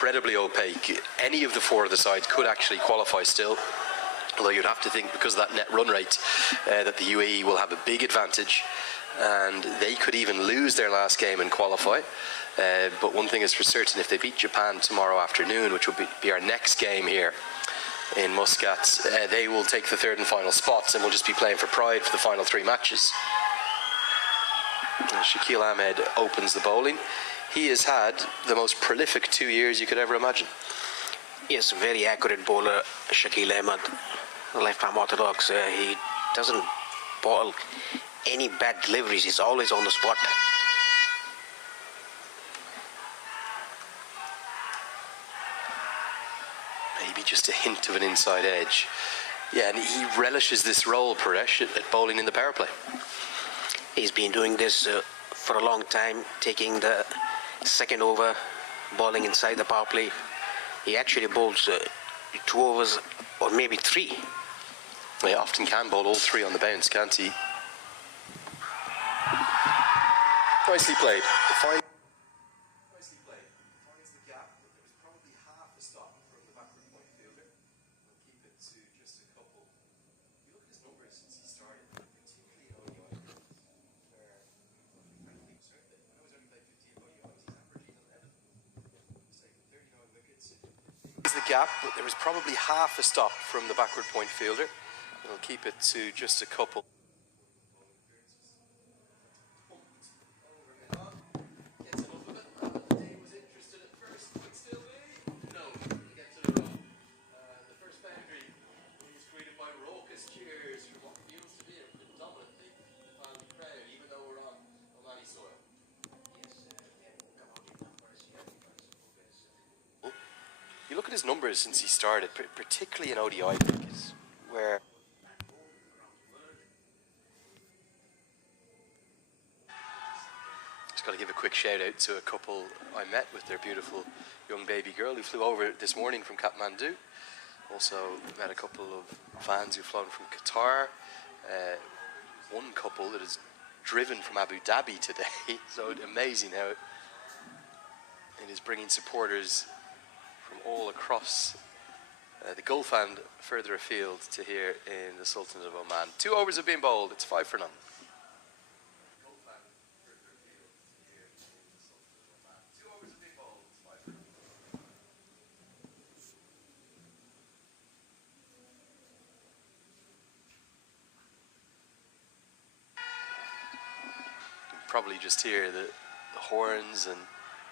incredibly opaque. Any of the four of the sides could actually qualify still. Although you'd have to think, because of that net run rate, that the UAE will have a big advantage, and they could even lose their last game and qualify. But one thing is for certain, if they beat Japan tomorrow afternoon, which will be our next game here in Muscat, they will take the third and final spots, and we'll just be playing for pride for the final three matches. And Shakil Ahmed opens the bowling. He has had the most prolific 2 years you could ever imagine. Yes, very accurate bowler, Shakil Ahmed. Left-arm orthodox. He doesn't bowl any bad deliveries. He's always on the spot. Maybe just a hint of an inside edge. Yeah, and he relishes this role, Paresh, at bowling in the power play. He's been doing this for a long time, taking the second over, bowling inside the power play. He actually bowls 2 overs or maybe 3. He often can bowl all 3 on the bounce, can't he? Nicely played. Nicely played. Finds the gap, but there was probably half a stop from the backward point fielder. We'll keep it to just a couple. You look at his numbers since he started, particularly in ODI. When I was only played 15 ODIs, he's averaging 11. He's taken 39 wickets. Finds the gap, but there was probably half a stop from the backward point fielder. We'll keep it to just a couple. Gets enough of it. He was interested at first, would still be. No, he gets it wrong. The first boundary was greeted by raucous cheers from what feels to be a predominantly Nepali crowd, even though we're on Omani soil. You look at his numbers since he started, particularly in ODI cricket, where just got to give a quick shout out to a couple I met with their beautiful young baby girl who flew over this morning from Kathmandu. Also met a couple of fans who've flown from Qatar. One couple that is driven from Abu Dhabi today. So amazing how it is bringing supporters from all across the Gulf and further afield to here in the Sultanate of Oman. 2 overs have been bowled. It's 5 for none. Probably just hear the horns and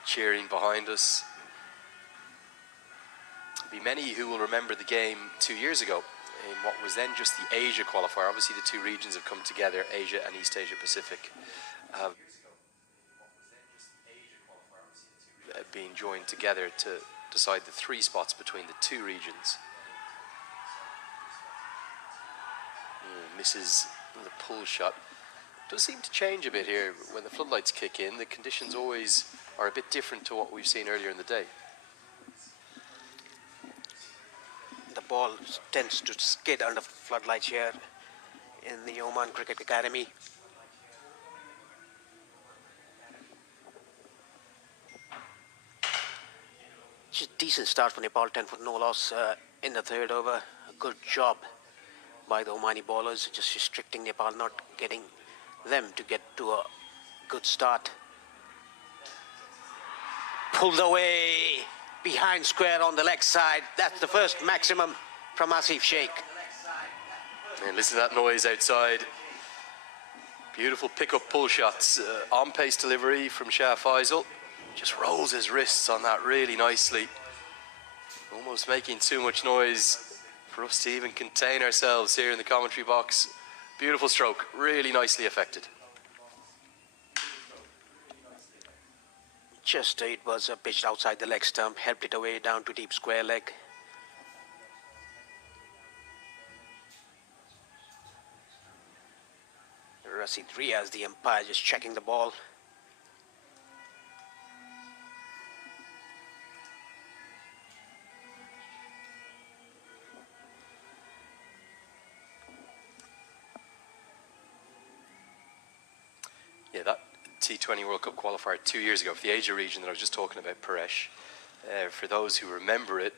cheering behind us. There'll be many who will remember the game 2 years ago in what was then just the Asia qualifier. Obviously the 2 regions have come together, Asia and East Asia Pacific have been joined together to decide the 3 spots between the 2 regions. Misses the pull shot. Does seem to change a bit here when the floodlights kick in. The conditions always are a bit different to what we've seen earlier in the day. The ball tends to skid under floodlights here in the Oman Cricket Academy. Just decent start for Nepal, 10 for no loss in the 3rd over. A good job by the Omani bowlers, just restricting Nepal, not getting them to get to a good start. Pulled away behind square on the leg side. That's the first maximum from Asif Sheikh. And listen to that noise outside. Beautiful pick-up pull shots. On-pace delivery from Shah Faisal. Just rolls his wrists on that really nicely. Almost making too much noise for us to even contain ourselves here in the commentary box. Beautiful stroke, really nicely affected. Just it was pitched outside the leg stump, helped it away down to deep square leg. Rasid Riaz, the umpire, just checking the ball. Yeah, that T20 World Cup qualifier 2 years ago for the Asia region that I was just talking about, Paresh, For those who remember it,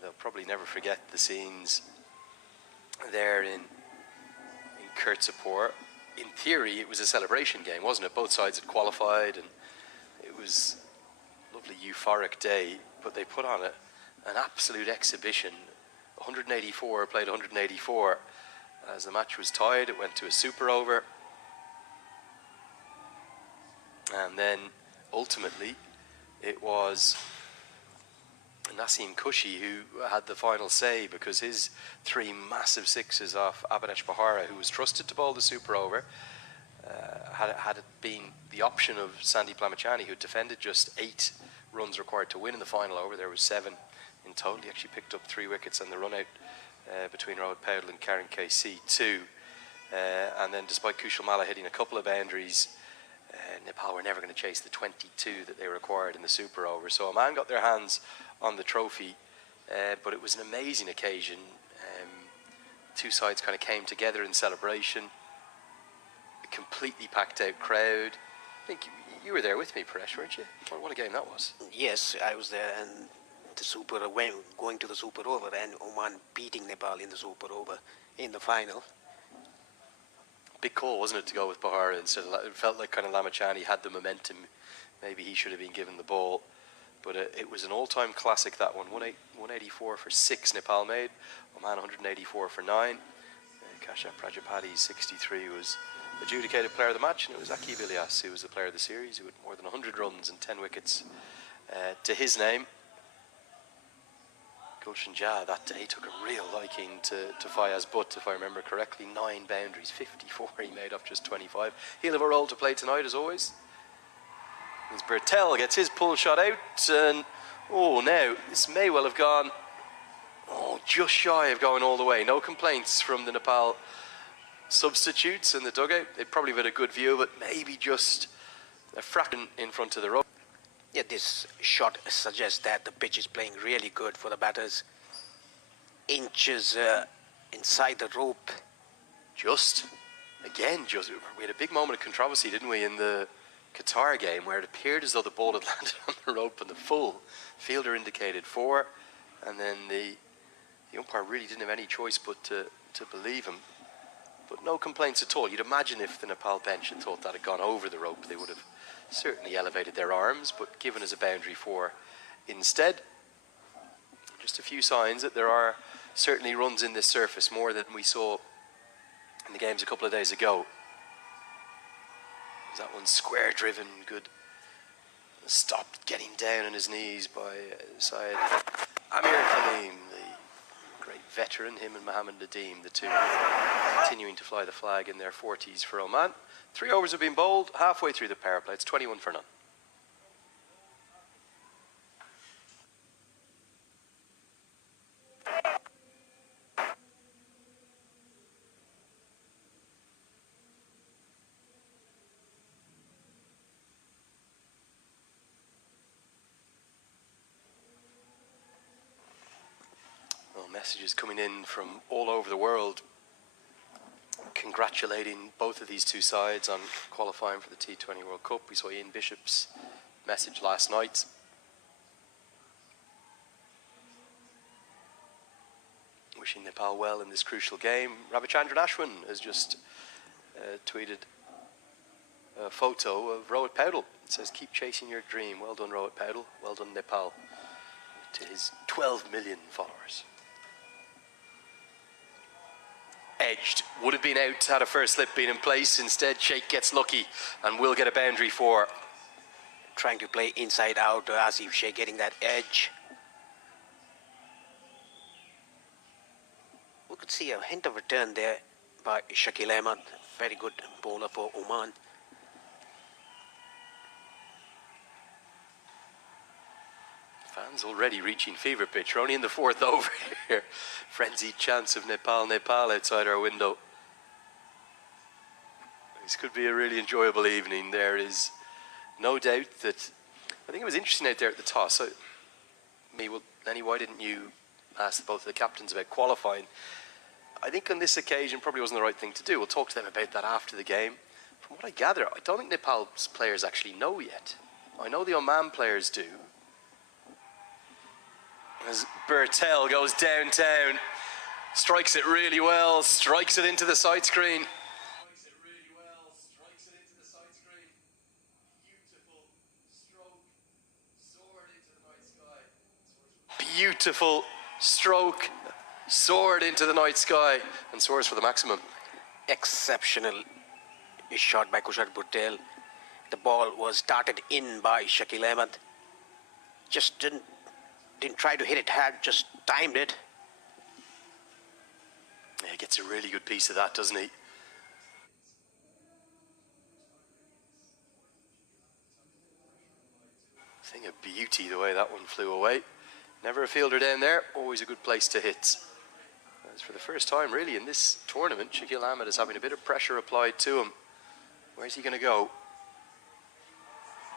they'll probably never forget the scenes there in Kirtsapur. In theory, it was a celebration game, wasn't it? Both sides had qualified, and it was a lovely euphoric day, but they put on an absolute exhibition. 184 played 184. As the match was tied, it went to a super over. And then, ultimately, it was Naseem Kushi who had the final say, because his 3 massive sixes off Abhinesh Bahara, who was trusted to bowl the super over, had it been the option of Sandeep Lamachani, who defended just 8 runs required to win in the final over. There was 7 in total. He actually picked up 3 wickets and the run out between Rohit Paudel and Karan KC too. And then, despite Kushal Malla hitting a couple of boundaries, Nepal were never going to chase the 22 that they required in the super over. So Oman got their hands on the trophy, but it was an amazing occasion. 2 sides kind of came together in celebration. A completely packed out crowd. I think you were there with me, Paresh, weren't you? What a game that was. Yes, I was there, and going to the super over, and Oman beating Nepal in the super over in the final. Big call, wasn't it, to go with Bahara instead of, it felt like kind of Lamachani had the momentum. Maybe he should have been given the ball. But it was an all-time classic, that one. 184 for 6 Nepal made. Oman 184 for 9. Kashyap Prajapati's 63 was adjudicated player of the match, and it was Aqib Ilyas who was the player of the series, who had more than 100 runs and 10 wickets to his name. Gulshan Jah that day took a real liking to Fayaz Butt, if I remember correctly. 9 boundaries, 54 he made off just 25. He'll have a role to play tonight, as always. As Bertel gets his pull shot out, and now this may well have gone just shy of going all the way. No complaints from the Nepal substitutes in the dugout. They probably had a good view, but maybe just a fraction in front of the rope. Yeah, this shot suggests that the pitch is playing really good for the batters. Inches inside the rope. We had a big moment of controversy, didn't we, in the Qatar game, where it appeared as though the ball had landed on the rope and the full fielder indicated 4, and then the umpire really didn't have any choice but to believe him. But no complaints at all. You'd imagine if the Nepal bench had thought that had gone over the rope, they would have certainly elevated their arms, but given as a boundary 4 instead. Just a few signs that there are certainly runs in this surface, more than we saw in the games a couple of days ago. That one square driven, good. Stopped getting down on his knees by Syed Amir Kaleem, the great veteran. Him and Mohammed Nadeem, the two continuing to fly the flag in their 40s for Oman. 3 overs have been bowled, halfway through the power play. It's 21 for none. Messages coming in from all over the world congratulating both of these 2 sides on qualifying for the T20 World Cup. We saw Ian Bishop's message last night. Wishing Nepal well in this crucial game. Ravichandran Ashwin has just tweeted a photo of Rohit Paudel. It says, "Keep chasing your dream. Well done, Rohit Paudel. Well done, Nepal," to his 12 million followers. Edged, would have been out had a first slip been in place. Instead, Sheikh gets lucky and will get a boundary 4. Trying to play inside out, Asif Sheikh getting that edge. We could see a hint of a turn there by Shakil Ahmed, very good bowler for Oman. Fans already reaching fever pitch. We're only in the 4th over here. Frenzied chance of Nepal outside our window. This could be a really enjoyable evening. There is no doubt that, I think it was interesting out there at the toss. So, Lenny, why didn't you ask both of the captains about qualifying? I think on this occasion probably wasn't the right thing to do. We'll talk to them about that after the game. From what I gather, I don't think Nepal's players actually know yet. I know the Oman players do. As Bertel goes downtown, strikes it really well, strikes it into the side screen. Beautiful stroke, soared into the night sky and soars for the maximum. Exceptional shot by Kushal Bhuttel. The ball was darted in by Shakil Ahmed. Just didn't try to hit it hard, just timed it. Yeah, he gets a really good piece of that, doesn't he? Thing of beauty the way that one flew away. Never a fielder down there, always a good place to hit. As for the first time really in this tournament, Shakil Ahmed is having a bit of pressure applied to him. Where's he going to go?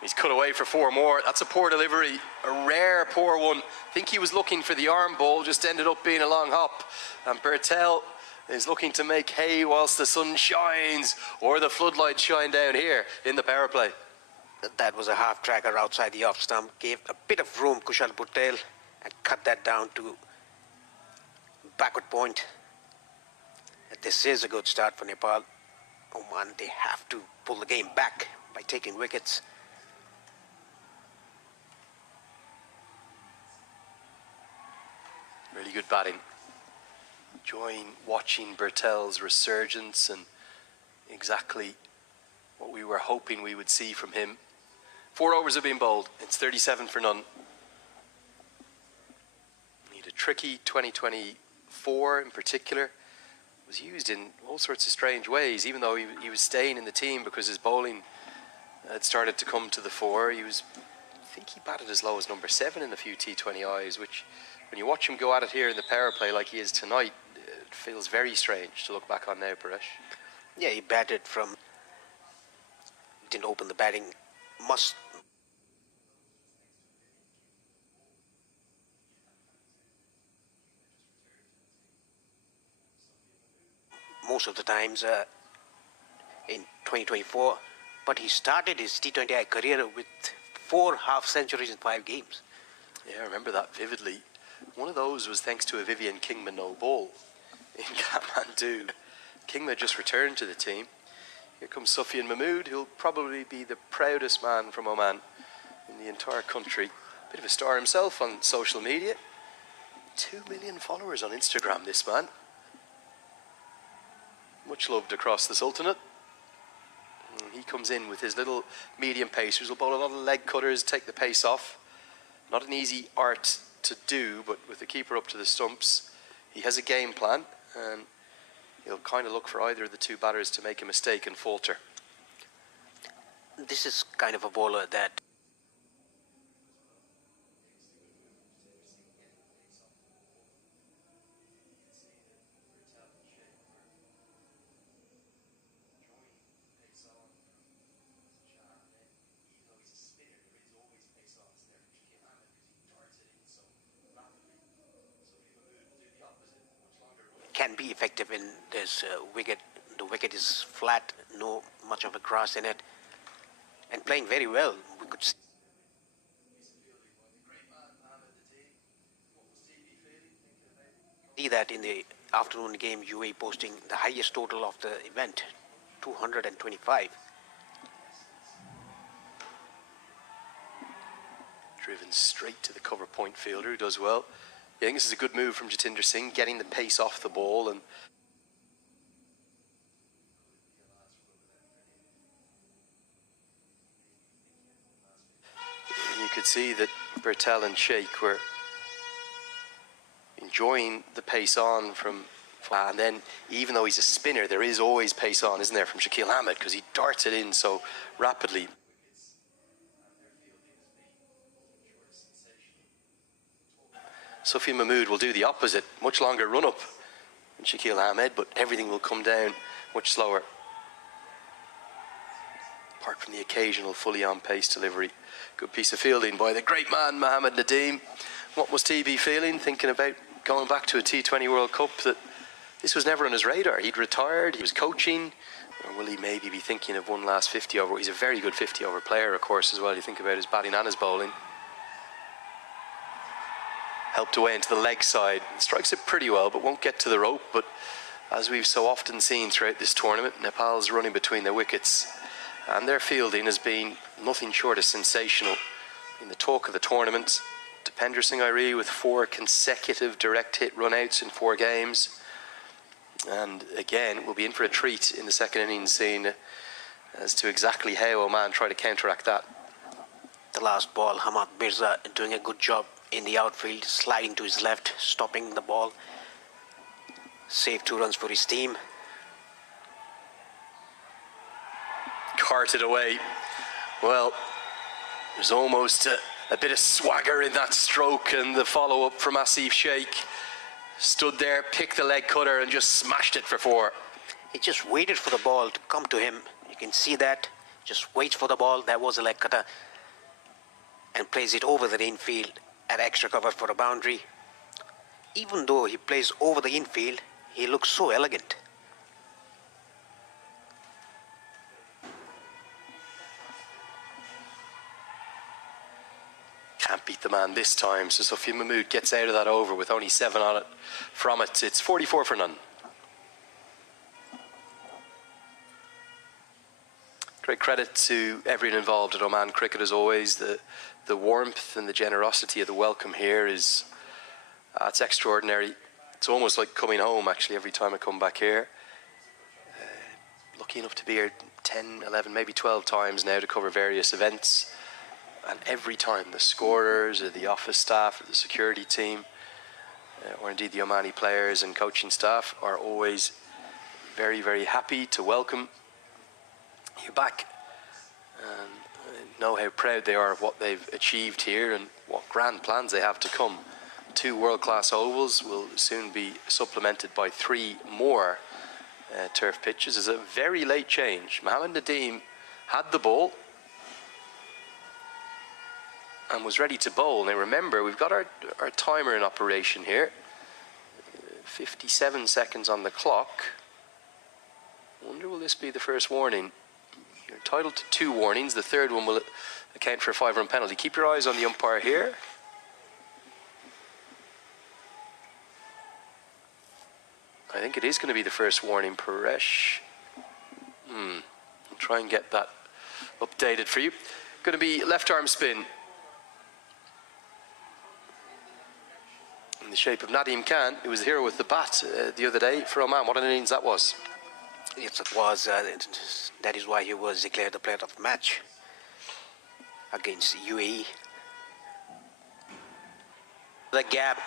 He's cut away for 4 more. That's a poor delivery, a rare poor one. I think he was looking for the arm ball, just ended up being a long hop. And Bertel is looking to make hay whilst the sun shines, or the floodlights shine down here in the power play. That was a half tracker outside the off stump, gave a bit of room Kushal Bhuttel and cut that down to backward point. This is a good start for Nepal. Oman, they have to pull the game back by taking wickets. Really good batting. Enjoying watching Bertel's resurgence and exactly what we were hoping we would see from him. 4 overs have been bowled. It's 37 for none. Need a tricky 2024 in particular. Was used in all sorts of strange ways, even though he was staying in the team because his bowling had started to come to the fore. I think he batted as low as number 7 in a few T20Is, which when you watch him go at it here in the power play like he is tonight, it feels very strange to look back on now, Paresh. Yeah, he batted from... didn't open the batting. Most of the times in 2024, but he started his T20I career with 4 half centuries in 5 games. Yeah, I remember that vividly. One of those was thanks to a Vivian Kingma no ball in Kathmandu. Kingma just returned to the team. Here comes Sufyan Mahmood, who'll probably be the proudest man from Oman in the entire country. Bit of a star himself on social media. 2 million followers on Instagram, this man. Much loved across the Sultanate. And he comes in with his little medium pacers. Will bowl a lot of leg cutters, take the pace off. Not an easy art to do, but with the keeper up to the stumps, he has a game plan, and he'll kind of look for either of the 2 batters to make a mistake and falter. This is kind of a bowler that can be effective in this wicket. The wicket is flat, no much of a grass in it, and playing very well. We could see that in the afternoon game, UAE posting the highest total of the event, 225. Driven straight to the cover point fielder, who does well. I think this is a good move from Jatinder Singh, getting the pace off the ball, and you could see that Bertel and Sheikh were enjoying the pace on from, and then even though he's a spinner, there is always pace on, isn't there, from Shakil Ahmed, because he darts it in so rapidly. Sufyan Mahmood will do the opposite, much longer run up than Shakil Ahmed, but everything will come down much slower. Apart from the occasional fully on pace delivery. Good piece of fielding by the great man Mohammed Nadeem. What must he be feeling, thinking about going back to a T20 World Cup, that this was never on his radar? He'd retired, he was coaching, or will he maybe be thinking of one last 50 over? He's a very good 50 over player, of course, as well. You think about his batting and his bowling. helped away into the leg side. Strikes it pretty well, but won't get to the rope. But as we've so often seen throughout this tournament, Nepal's running between their wickets and their fielding has been nothing short of sensational. In the talk of the tournament, Dipender Singh Airi with 4 consecutive direct hit run-outs in 4 games. And again, we'll be in for a treat in the second innings, seeing as to exactly how Oman try to counteract that. The last ball, Hamad Mirza doing a good job in the outfield, sliding to his left, stopping the ball. Saved 2 runs for his team. Carted away. Well, there's almost a bit of swagger in that stroke, and the follow-up from Asif Sheikh. Stood there, picked the leg cutter and just smashed it for 4. He just waited for the ball to come to him. You can see that. Just waits for the ball. That was a leg cutter. And plays it over the infield at extra cover for a boundary. Even though he plays over the infield, he looks so elegant. Can't beat the man this time, so Sophia Mahmood gets out of that over with only 7 on it from it. It's 44 for none. Great credit to everyone involved at Oman Cricket as always. The warmth and the generosity of the welcome here is it's extraordinary. It's almost like coming home actually every time I come back here. Lucky enough to be here 10, 11, maybe 12 times now to cover various events. And every time the scorers or the office staff or the security team or indeed the Omani players and coaching staff are always very, very happy to welcome you back, and know how proud they are of what they've achieved here and what grand plans they have to come. 2 world-class ovals will soon be supplemented by 3 more turf pitches. It's a very late change. Mohammed Nadeem had the ball and was ready to bowl. Now remember, we've got our timer in operation here. 57 seconds on the clock. Wonder will this be the first warning? You're entitled to 2 warnings. The third one will account for a 5-run penalty. Keep your eyes on the umpire here. I think it is going to be the first warning, Paresh. I'll try and get that updated for you. Going to be left arm spin. In the shape of Nadeem Khan, who was the hero with the bat the other day for Oman. What an innings that was. Yes, it was. That is why he was declared the player of the match against UAE. The gap.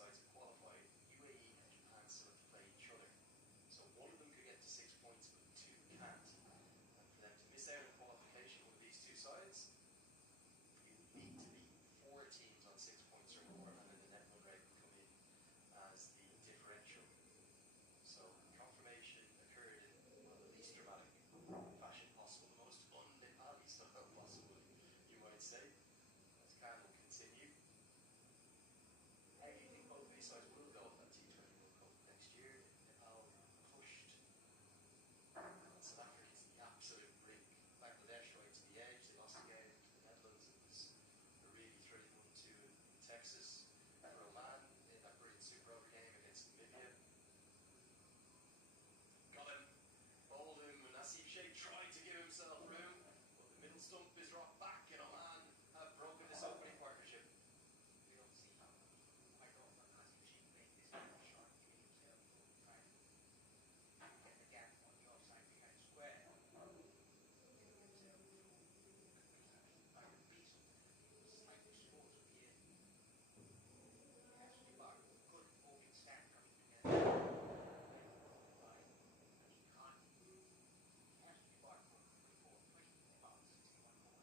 sides have qualified, UAE and Japan still have to play each other. So one of them could get to 6 points, but two can't. And for them to miss out on qualification, one of these two sides, you would need to beat 4 teams on 6 points or more, and then the net win rate would come in as the differential. So confirmation occurred in the least dramatic fashion possible, the most un-Nepali style possible, you might say. As Khan will continue. How do you think both of these sides will go at that T20 World Cup next year? Nepal pushed, and South Africa hits the absolute brink. Bangladesh right to the edge. They lost again to the Netherlands. It was a really thrilling 1-2 in Texas. For Oman in that brilliant super over game against Namibia. Got him, bowled him, and Nasib Sheikh tried to give himself room, but the middle stump is rocked back, and Oman have broken this opening partnership. We don't see how I don't want Nasib Sheikh playing this kind of shot, giving himself room, trying to get the gap on the offside behind square, giving himself through. By the piece of it, slightly slow to the end. He has to give out good moving stand coming together. But he can't. He has to give out before 20 about 61 more.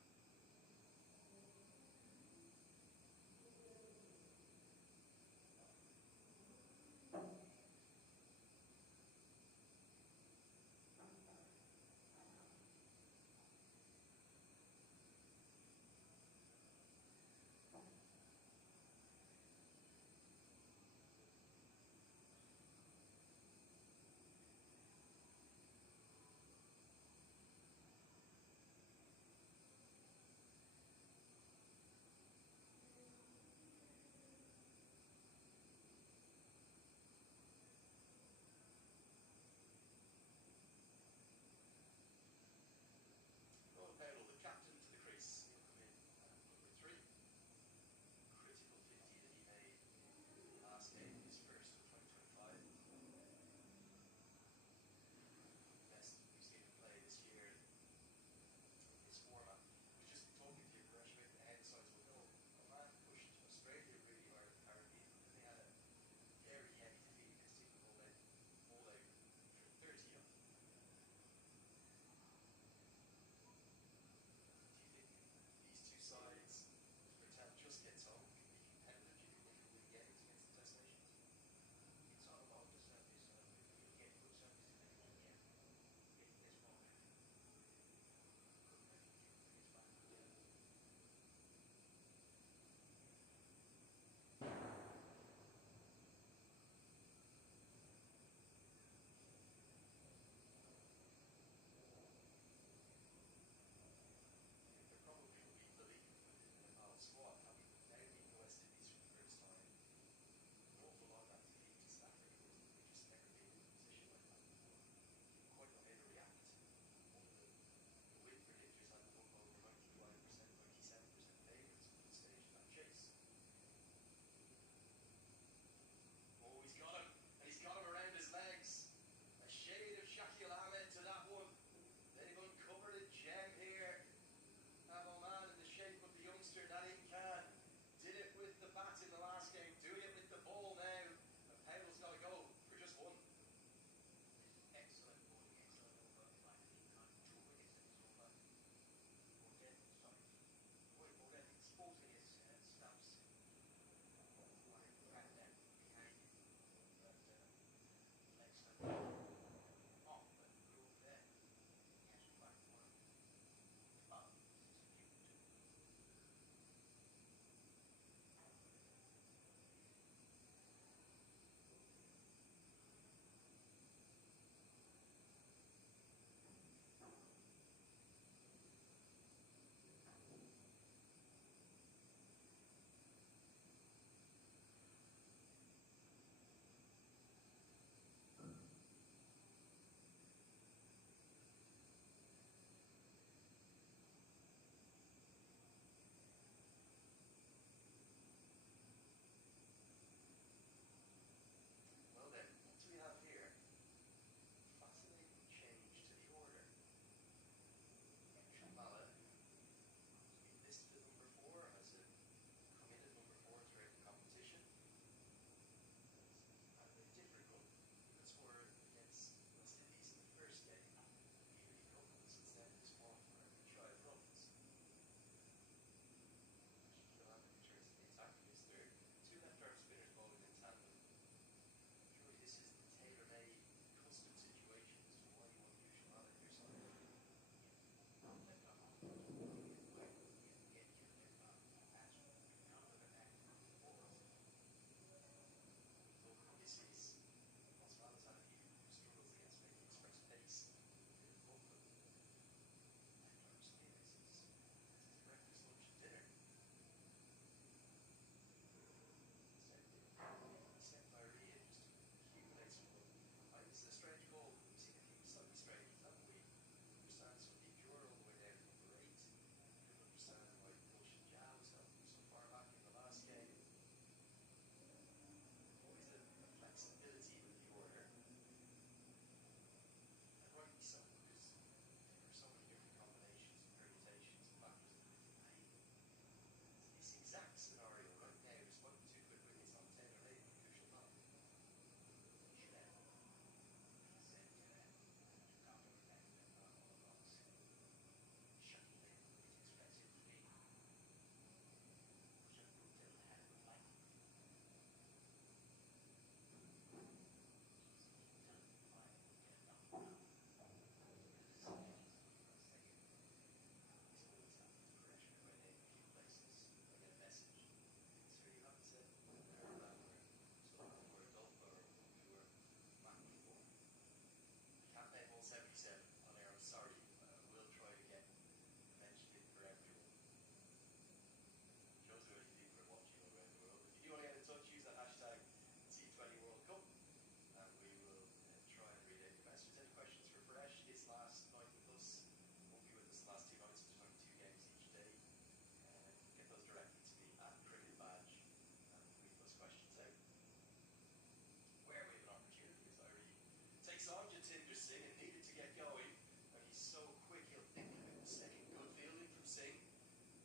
Singh and needed to get going. And he's so quick, he'll nick a second. Good fielding from Singh.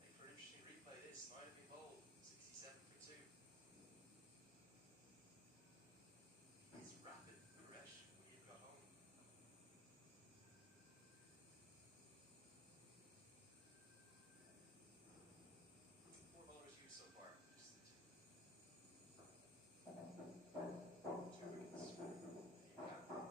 Make for an interesting replay this. Might have been bowled. 67 for 2. He's rapid, Naresh, when you got home. 4 bowlers used so far. Just the 2 wickets for the captain.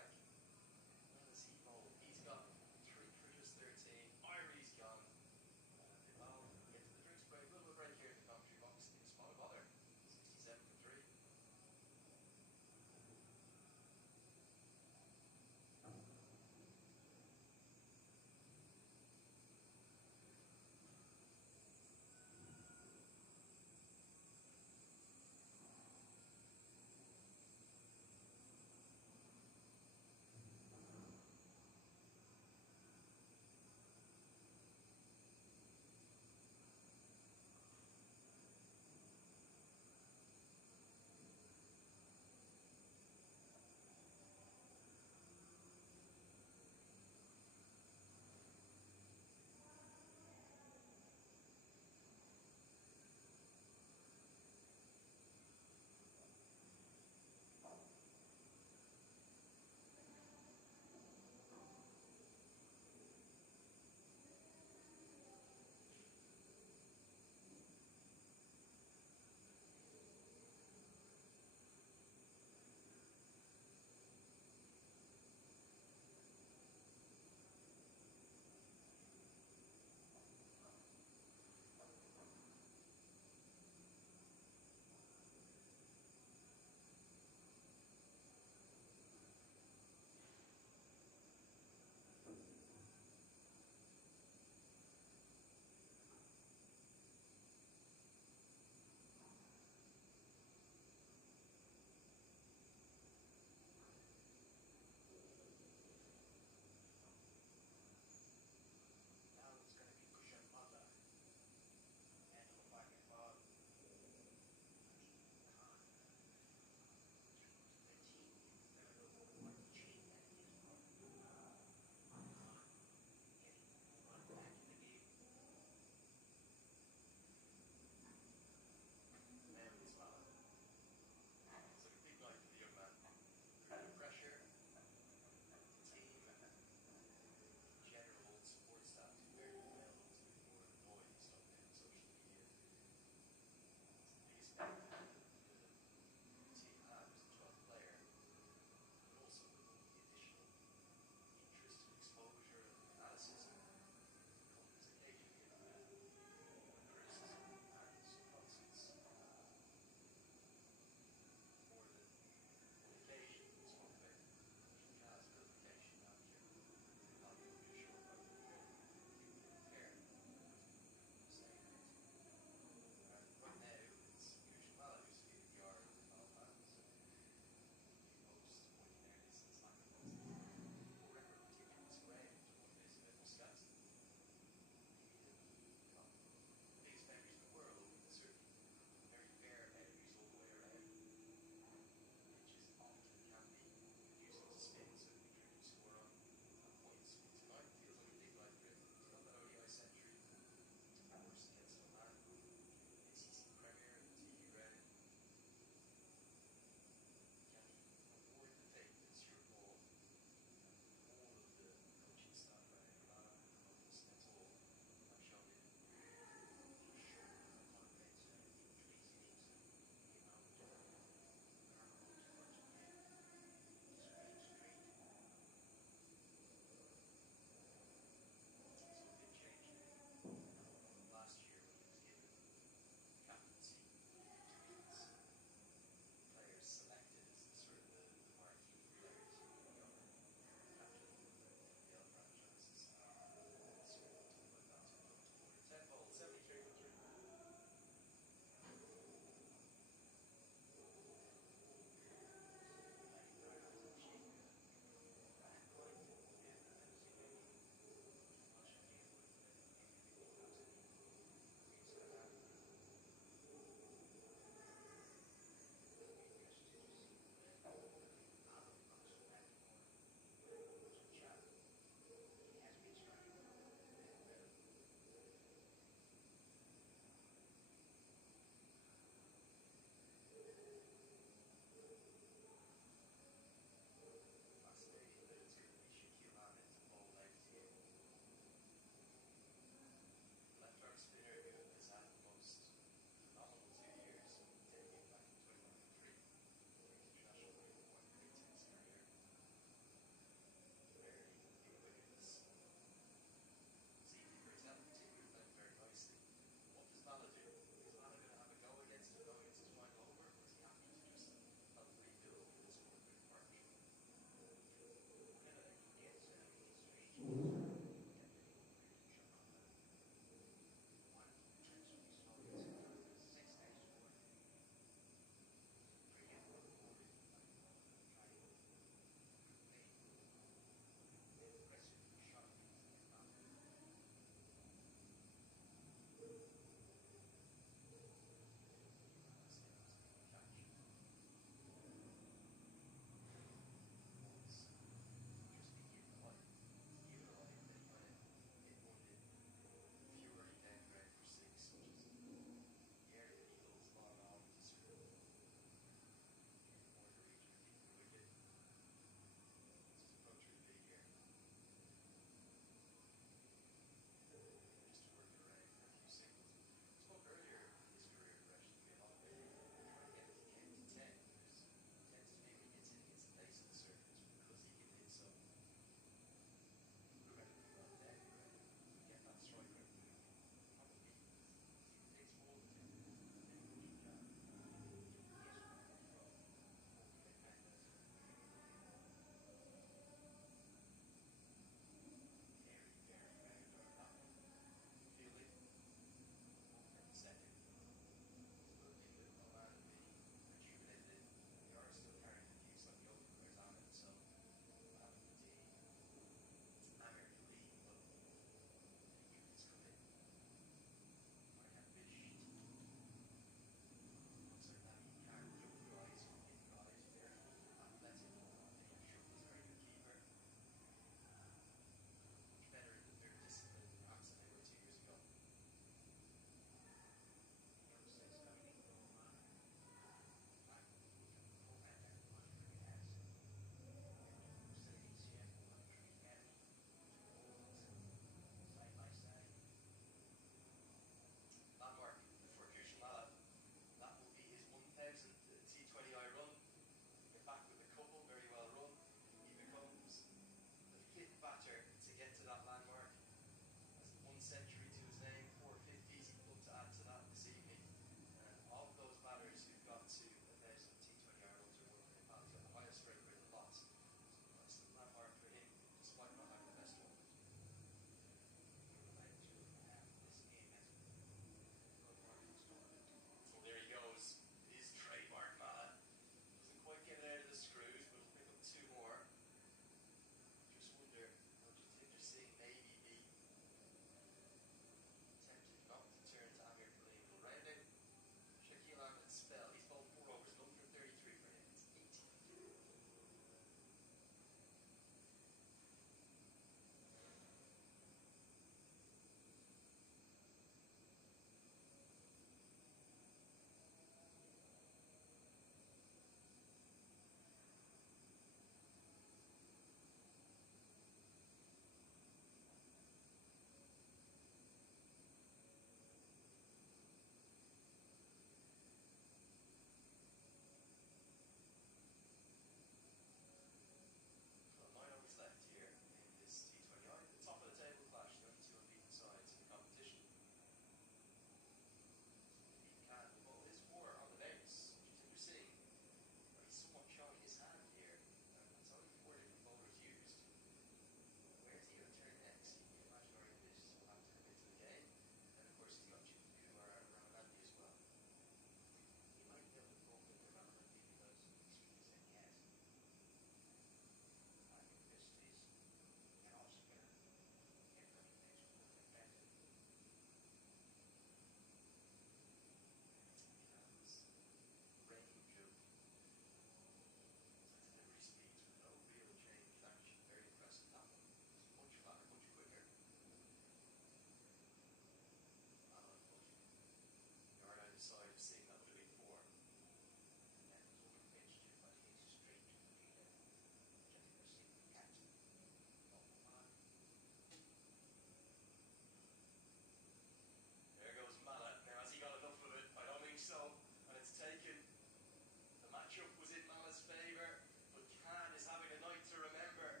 matchup was in Mama's favour, but Khan is having a night to remember.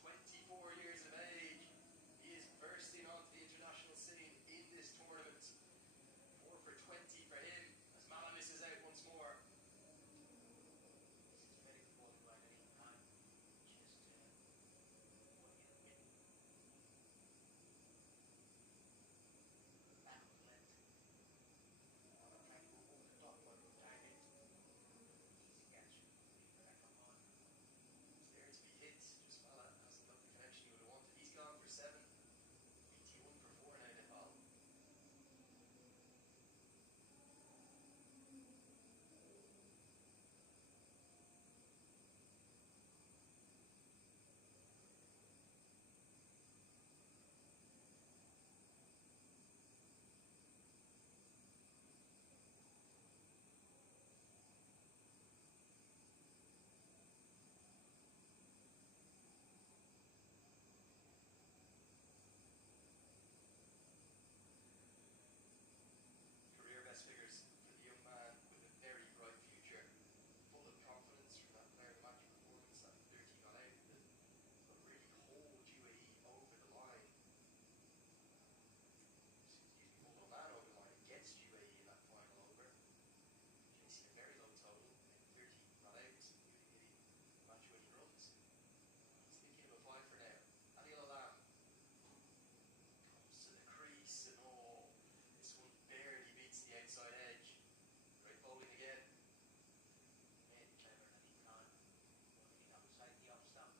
24 years of age, he is bursting onto the international scene in this tournament. 4 for 20 for him as Mala misses out once more. This is very important right at any time. Just putting it a bit back of the length. Trying to go over the top, but direct. Easy catch. Back up on. He's there to be hit. Just Mala hasn't got the connection he would have wanted. He's gone for 7. BT 1 for 4 now, Nepal. Career best figures for the young man with a very bright future. Full of confidence from that player of the match performance, that 30 got out, that will really hold UAE over the line. Excuse me, hold Oman over the line against UAE in that final over. Chasing a very low total, and 30 got out, really hitting match winning runs. He's thinking of a 5 for now. Adil Alam comes to the crease and this one barely beats the outside edge. Great bowling again. Very clever that he can't put it outside the off stump.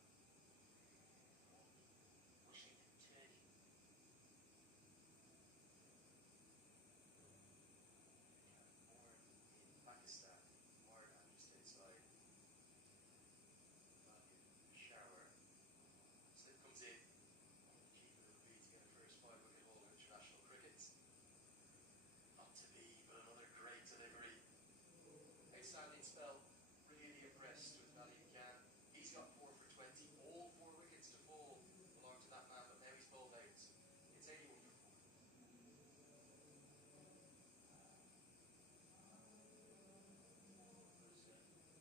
Pushing and turning. More in Pakistan, more than just outside. Shower. Slip comes in. Keeper will be to get a first 5-wicket haul in international cricket. Not to be, but another great delivery. Outstanding spell. Really impressed with Nadim Khan. He's got 4 for 20. All 4 wickets to fall belong to that man, but now he's bowled out. It's 81 for 4. Because,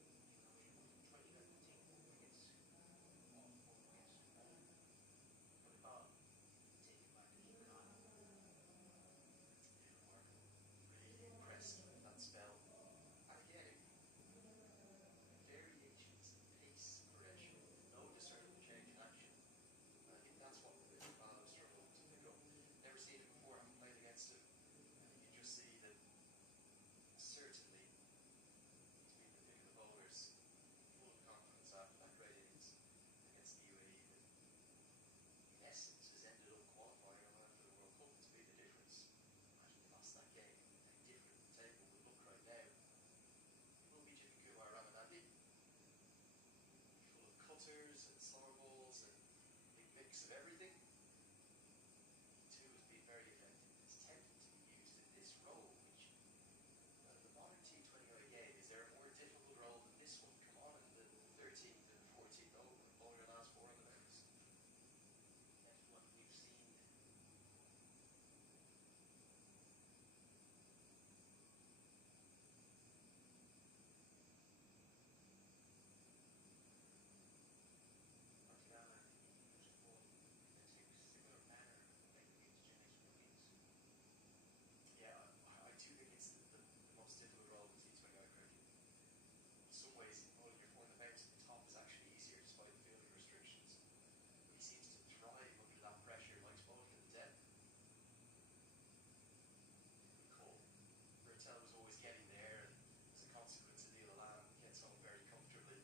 20 that will take 4 wickets. All 4 wickets. For the ball. Taken by the Khan. Really impressed with that spell. And again, variations in pace progression, no discernible change in action. And I think that's what Nepal have struggled to pick up. Never seen it before, haven't played against him. And you can just see that certainly he's been the pick of the bowlers, full of confidence after that great innings against the UAE that in essence has ended up qualifying Oman for the World Cup to be the difference. Imagine they lost that game, a different table would look right now. It will be Jimmy Kumar Ramanandi, full of cutters and slower balls and a big mix of everything. He too has been very effective. It's tempting to be used in this role, which in the modern T20 game, is there a more difficult role than this one? Come on, in the 13th and 14th over, bowl your last 4 on the bounce. That's what we've seen. Particular use of ball in a similar manner like against Chinese Philippines. Yeah, I do think it's the most difficult role in T20 cricket. In some ways, bowling your 4 on the bounce at the top is actually easier despite the fielding restrictions. But he seems to thrive under that pressure, likes bowling in the depth. Cool. Bertel was always getting there, and as a consequence, Adil Alam gets home very comfortably.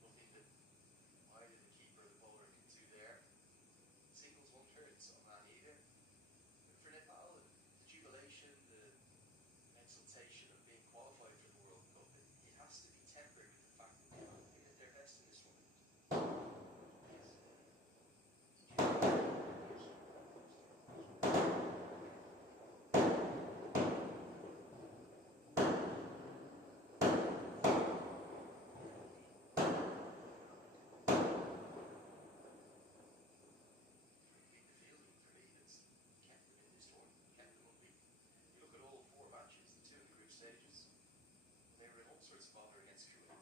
Nothing that either the keeper or the bowler can do there. Singles won't hurt Oman either. But for Nepal, the jubilation, the exultation of being qualified for the World Cup, it has to be tempered with the fact that they haven't been at their best in this one. Yes. Beat the fielding for me that's kept them in this tournament, kept them unbeaten. You look at all 4 matches, the 2 in the group stages, they were in all sorts of bother against Kuwait.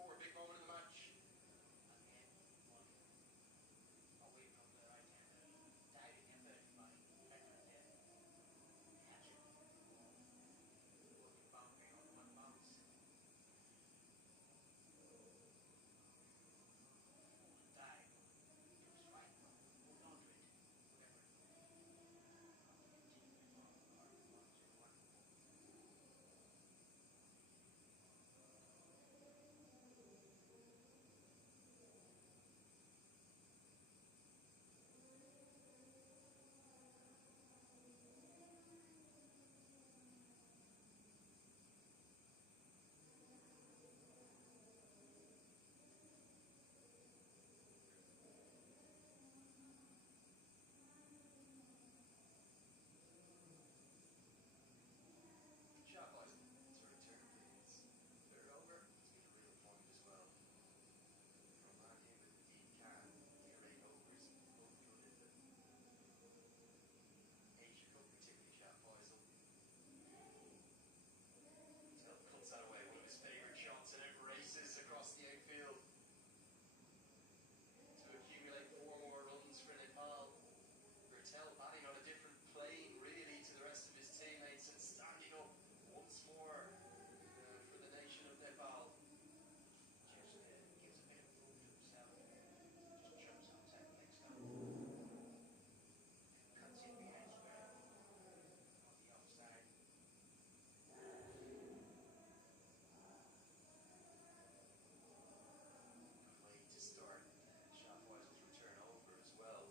4, big moment in the match. Again, one away from the right-hander, diving effort by Federer there. Hatchet, working boundary on one bounce. Full dive, took strike, moved on to it, whatever. Continue from our 1-0-1. Shot boys. To return, please. Third over. It's been a real point as well. From man in with the deep can. Here 8 overs. Both good in the Asia Cup, particularly shot boys. Cuts that away. One of his favourite shots and it races across the outfield to accumulate 4 more runs for Nepal. Bertel batting on a different plane really to the rest of his teammates and standing up once more for the nation of Nepal. Just gives a bit of room to himself. Just jumps outside the leg stump. Cuts in behind square on the offside. Late to start. Shotwise was return over as well.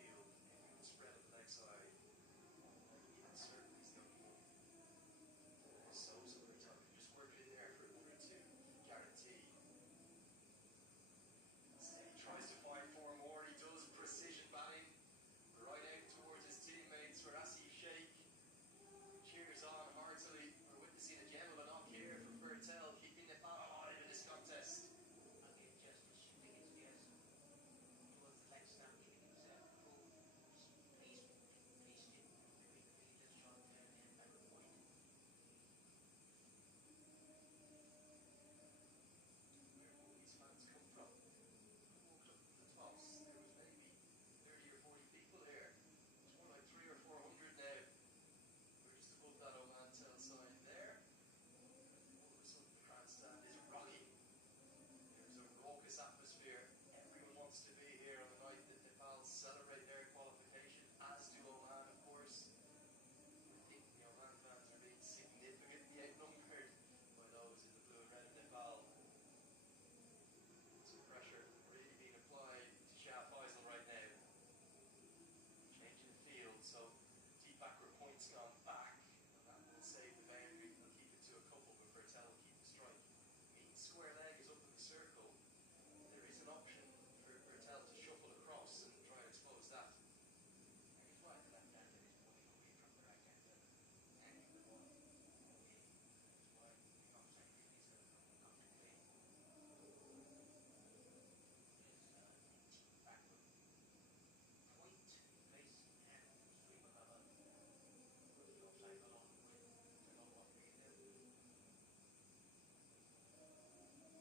Field spread up the leg side. Yeah, certainly is the only one. So Bertel can just work it there for a 2 guarantee. He tries to find 4 more. He does precision batting right out towards his teammates for Asif Sheikh. Cheers on heartily. We're witnessing a gem of a knock here from Bertel, keeping Nepal alive in this contest. Again, just shifting his gears towards the leg stump, giving himself room. Placed it between the fielders, shot there and back to point. Where will these fans come from? Walked up to the tops. There was maybe 30 or 40 people here. It's more like 300 or 400 now. We're just above that Oman tel sign there. All of a sudden the grandstand is rocking. There's a raucous atmosphere. Everyone wants to be here on the night that Nepal celebrate their qualification, as do Oman, of course. I think the Oman fans are being significantly outnumbered by those in the blue and red of Nepal. Some pressure really being applied to Shah Faisal right now. Changing the field, so deep backward points gone back. And that will save the boundary. They'll keep it to a couple, but Bertel will keep the strike. Mean square leg is up in the circle. There is an option for Bertel to shuffle across and try and expose that. And it's why the left-hander is moving away from the right-hander and in the ball. Okay. That's why the offside field is a complete play. There's a deep backward point in place and stream of cover. Goes the offside along with the long one there.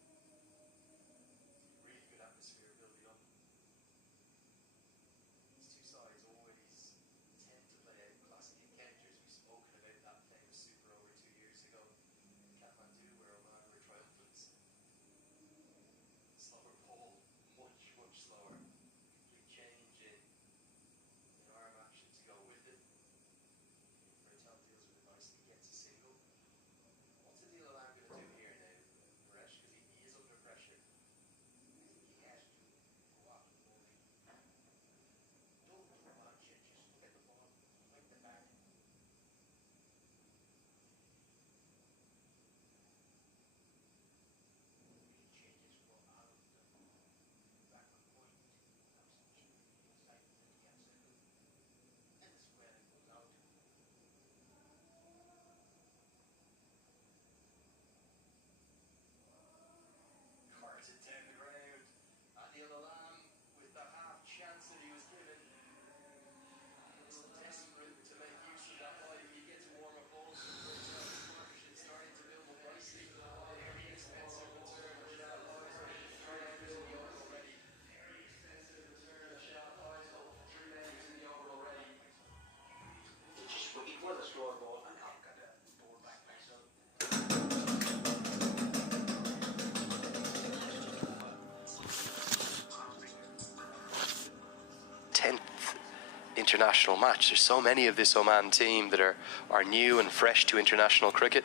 international match. There's so many of this Oman team that are new and fresh to international cricket,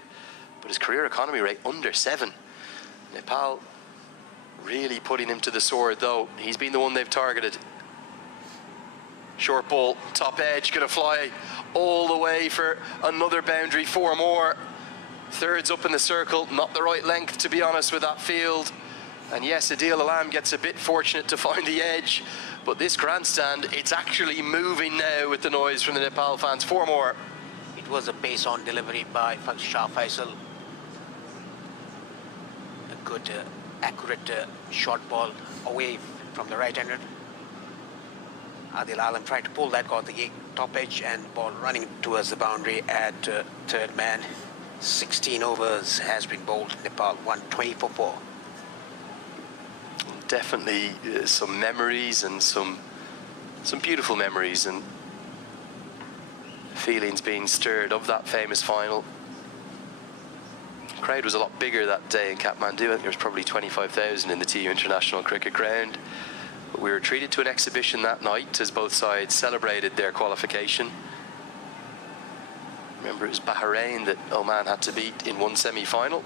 but his career economy rate under 7. Nepal really putting him to the sword, though. He's been the one they've targeted. Short ball, top edge, gonna fly all the way for another boundary, 4 more. Thirds up in the circle, not the right length, to be honest, with that field. And yes, Adil Alam gets a bit fortunate to find the edge, but this grandstand, it's actually moving now with the noise from the Nepal fans. 4 more. It was a base on delivery by Shah Faisal. A good, accurate short ball away from the right-hander. Adil Alam tried to pull that, got the top edge, and ball running towards the boundary at third man. 16 overs has been bowled. Nepal 120 for 4. Definitely some memories, and some beautiful memories and feelings being stirred of that famous final. The crowd was a lot bigger that day in Kathmandu. I think there was probably 25,000 in the TU International Cricket Ground. But we were treated to an exhibition that night as both sides celebrated their qualification. Remember, it was Bahrain that Oman had to beat in one semi-final,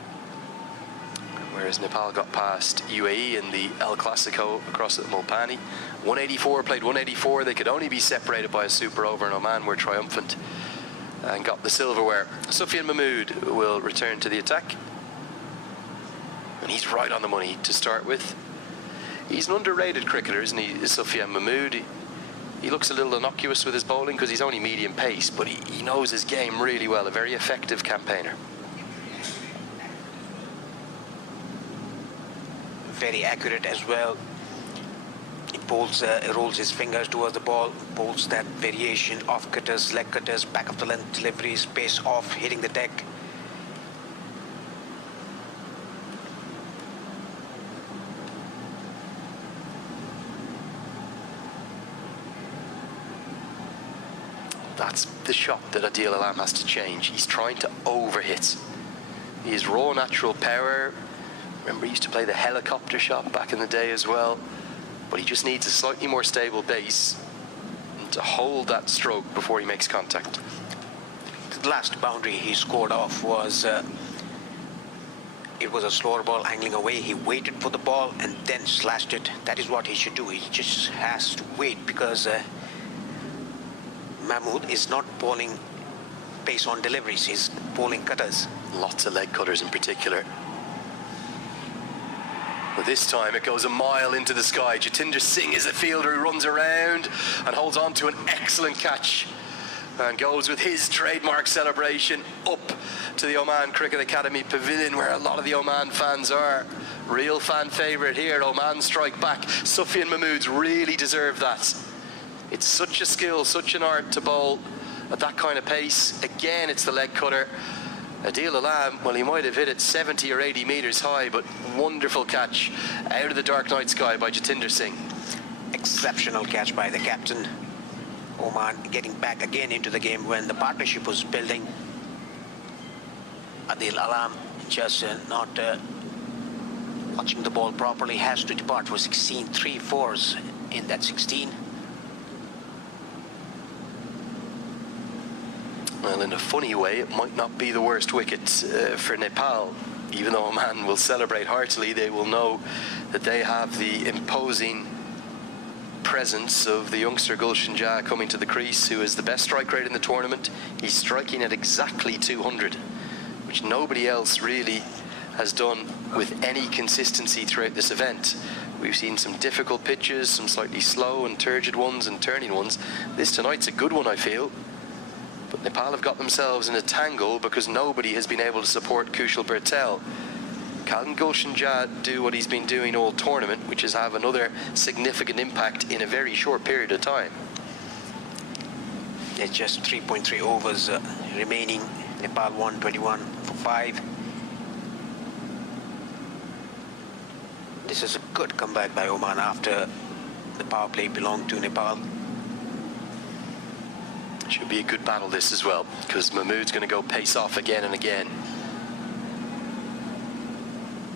whereas Nepal got past UAE in the El Clasico across at Mulpani. 184, played 184. They could only be separated by a super over, and Oman were triumphant and got the silverware. Sufyan Mahmood will return to the attack, and he's right on the money to start with. He's an underrated cricketer, isn't he, Sufyan Mahmood? He looks a little innocuous with his bowling because he's only medium pace, but he knows his game really well. A very effective campaigner. Very accurate as well. He rolls his fingers towards the ball, bowls that variation, off cutters, leg cutters, back of the length deliveries, pace off, hitting the deck. That's the shot that Adil Alam has to change. He's trying to overhit. He has raw natural power. Remember, he used to play the helicopter shot back in the day as well. But he just needs a slightly more stable base and to hold that stroke before he makes contact. The last boundary he scored off was it was a slower ball angling away. He waited for the ball and then slashed it. That is what he should do. He just has to wait, because Mahmood is not bowling pace on deliveries. He's bowling cutters. Lots of leg cutters in particular. But this time it goes a mile into the sky. Jatinder Singh is a fielder who runs around and holds on to an excellent catch and goes with his trademark celebration up to the Oman Cricket Academy pavilion, where a lot of the Oman fans are. Real fan favourite here. Oman strike back. Sufyan Mahmood's really deserved that. It's such a skill, such an art to bowl at that kind of pace. Again, it's the leg cutter. Adil Alam, well, he might have hit it 70 or 80 metres high, but wonderful catch out of the dark night sky by Jatinder Singh. Exceptional catch by the captain. Oman getting back again into the game when the partnership was building. Adil Alam just not watching the ball properly, has to depart for 16, 3-4s in that 16. Well, in a funny way, it might not be the worst wicket for Nepal. Even though Oman will celebrate heartily, they will know that they have the imposing presence of the youngster Gulshan Jah coming to the crease, who is the best strike rate in the tournament. He's striking at exactly 200, which nobody else really has done with any consistency throughout this event. We've seen some difficult pitches, some slightly slow and turgid ones and turning ones. This tonight's a good one, I feel. But Nepal have got themselves in a tangle because nobody has been able to support Kushal Bertel. Can Gulshan Jah do what he's been doing all tournament, which is have another significant impact in a very short period of time? There's just 3.3 overs remaining. Nepal 121 for 5. This is a good comeback by Oman after the power play belonged to Nepal. Should be a good battle this as well, because Mahmood's going to go pace off again and again.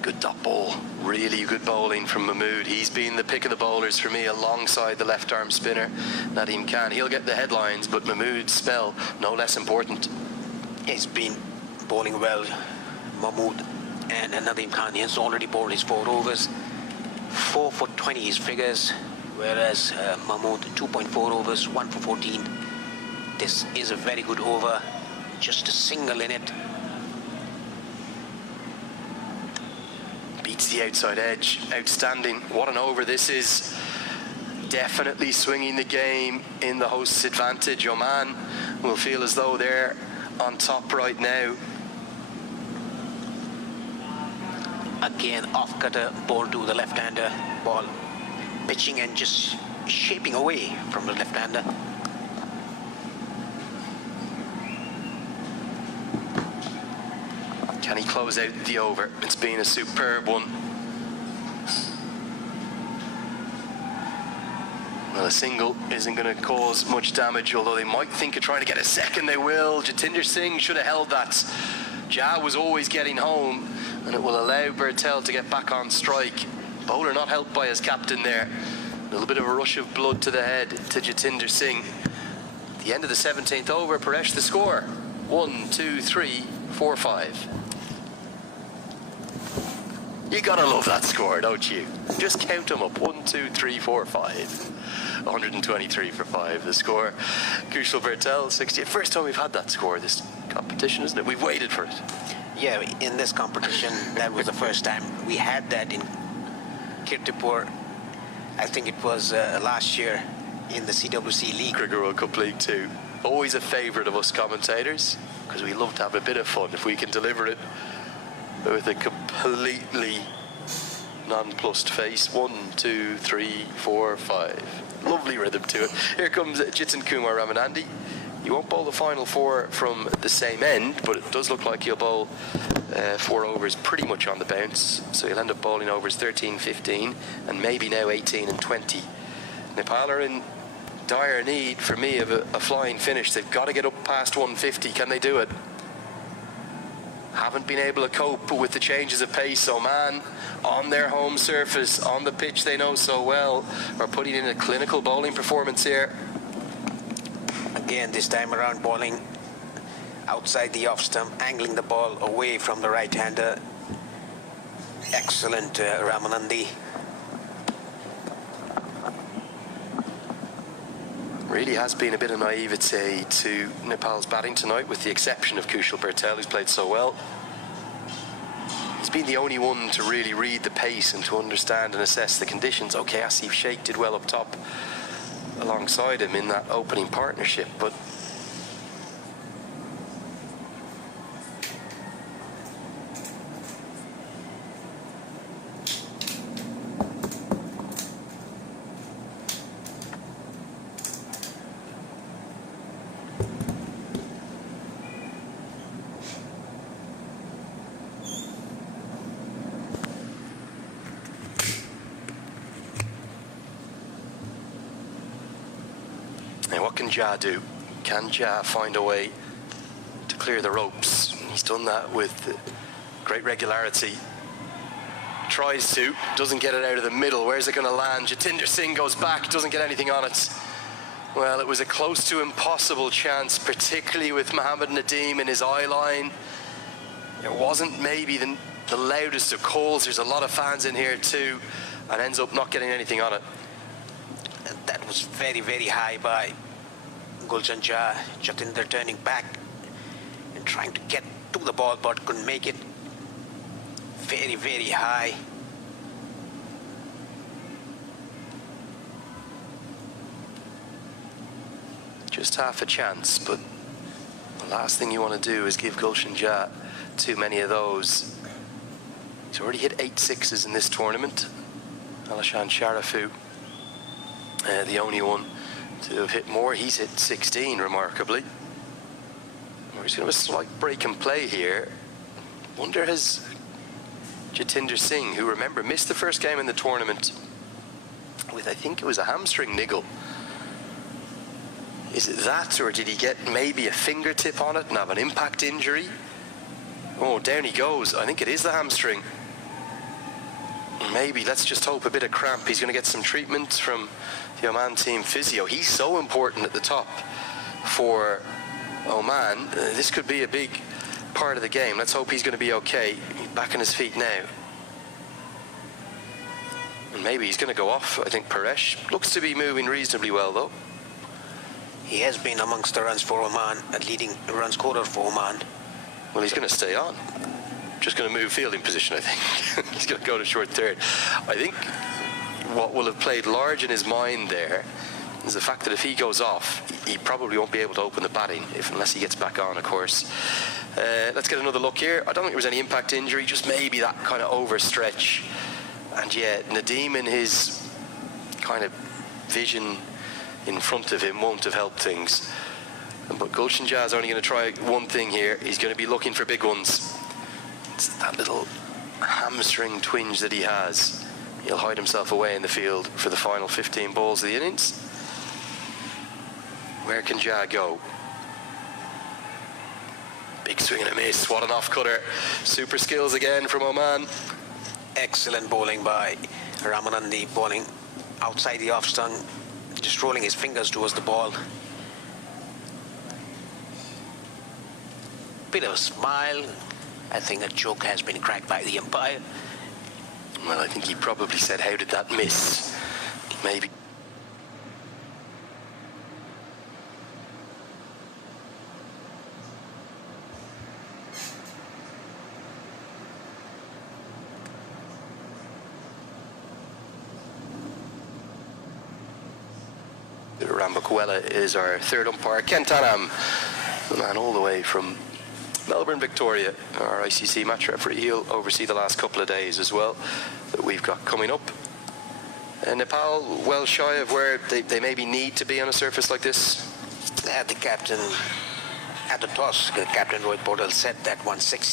Good dot ball. Really good bowling from Mahmood. He's been the pick of the bowlers for me alongside the left arm spinner Nadeem Khan. He'll get the headlines, but Mahmood's spell no less important. He's been bowling well, Mahmood, and Nadeem Khan has already bowled his 4 overs. 4 for 20 his figures, whereas Mahmood 2.4 overs, 1 for 14. This is a very good over, just a single in it. Beats the outside edge. Outstanding. What an over this is. Definitely swinging the game in the host's advantage. Oman will feel as though they're on top right now. Again, off cutter ball to the left-hander. Ball pitching and just shaping away from the left-hander. Can he close out the over? It's been a superb one. Well, a single isn't going to cause much damage, although they might think of trying to get a second. They will. Jatinder Singh should have held that. Jha was always getting home, and it will allow Bertel to get back on strike. Bowler not helped by his captain there. A little bit of a rush of blood to the head to Jatinder Singh. At the end of the 17th over, Paresh, the score. 1, 2, 3, 4, 5. You gotta love that score, don't you? Just count them up. 1, 2, 3, 4, 5. 123 for 5. The score. Kushal Bertel, 60. First time we've had that score this competition, isn't it? We've waited for it. Yeah, in this competition, that was the first time we had that in Kirtipur. I think it was last year in the CWC League. Cricket World Cup League 2. Always a favourite of us commentators, because we love to have a bit of fun if we can deliver it with a completely nonplussed face. 1, 2, 3, 4, 5. Lovely rhythm to it. Here comes Jitin Kumar Ramanandi. He won't bowl the final 4 from the same end, but it does look like he'll bowl 4 overs pretty much on the bounce. So he'll end up bowling overs 13, 15, and maybe now 18 and 20. Nepal are in dire need, for me, of a flying finish. They've got to get up past 150. Can they do it? Haven't been able to cope with the changes of pace. Oman, on their home surface, on the pitch they know so well, are putting in a clinical bowling performance here. Again, this time around bowling outside the off stump, angling the ball away from the right-hander. Excellent, Ramanandi. Really has been a bit of naivete to Nepal's batting tonight, with the exception of Kushal Bertel, who's played so well. He's been the only one to really read the pace and to understand and assess the conditions. Okay, Asif Sheikh did well up top alongside him in that opening partnership, but what can Jha do? Can Jha find a way to clear the ropes? He's done that with great regularity. Tries to, doesn't get it out of the middle. Where's it going to land? Jatinder Singh goes back, doesn't get anything on it. Well, it was a close to impossible chance, particularly with Mohammad Nadeem in his eye line. It wasn't maybe the loudest of calls. There's a lot of fans in here too, and ends up not getting anything on it. And that was very, very high by Gulshan Jha. Jatinder turning back and trying to get to the ball, but couldn't make it. Very, very high. Just half a chance, but the last thing you want to do is give Gulshan Jha too many of those. He's already hit 8 sixes in this tournament. Alishan Sharafu, the only one to have hit more. He's hit 16, remarkably. We're just going to have a slight break and play here. Wonder, has Jatinder Singh, who, remember, missed the first game in the tournament with, I think it was a hamstring niggle. Is it that, or did he get maybe a fingertip on it and have an impact injury? Oh, down he goes. I think it is the hamstring. Maybe, let's just hope, a bit of cramp. He's going to get some treatment from the Oman team physio. He's so important at the top for Oman. This could be a big part of the game. Let's hope he's going to be okay. He's back on his feet now. And maybe he's going to go off. I think Paresh looks to be moving reasonably well, though. He has been amongst the runs for Oman, a leading run scorer for Oman. Well, he's going to stay on. Just going to move fielding position, I think. He's going to go to short third. I think what will have played large in his mind there is the fact that if he goes off, he probably won't be able to open the batting, unless he gets back on, of course. Let's get another look here. I don't think there was any impact injury, just maybe that kind of overstretch. And yeah, Nadeem in his kind of vision in front of him won't have helped things. But Gulshan Jazz only going to try one thing here. He's going to be looking for big ones. It's that little hamstring twinge that he has. He'll hide himself away in the field for the final 15 balls of the innings. Where can Jah go? Big swing and a miss. What an off-cutter. Super skills again from Oman. Excellent bowling by Ramanandi, bowling outside the off stump, just rolling his fingers towards the ball. Bit of a smile. I think a joke has been cracked by the umpire. Well, I think he probably said, how did that miss? Maybe. Rambakwela is our third umpire. Ken Tanham, the man all the way from Melbourne, Victoria, our ICC match referee. He'll oversee the last couple of days as well that we've got coming up. Nepal, well shy of where they maybe need to be on a surface like this. The captain, at the toss, Captain Rohit Patel said that 160.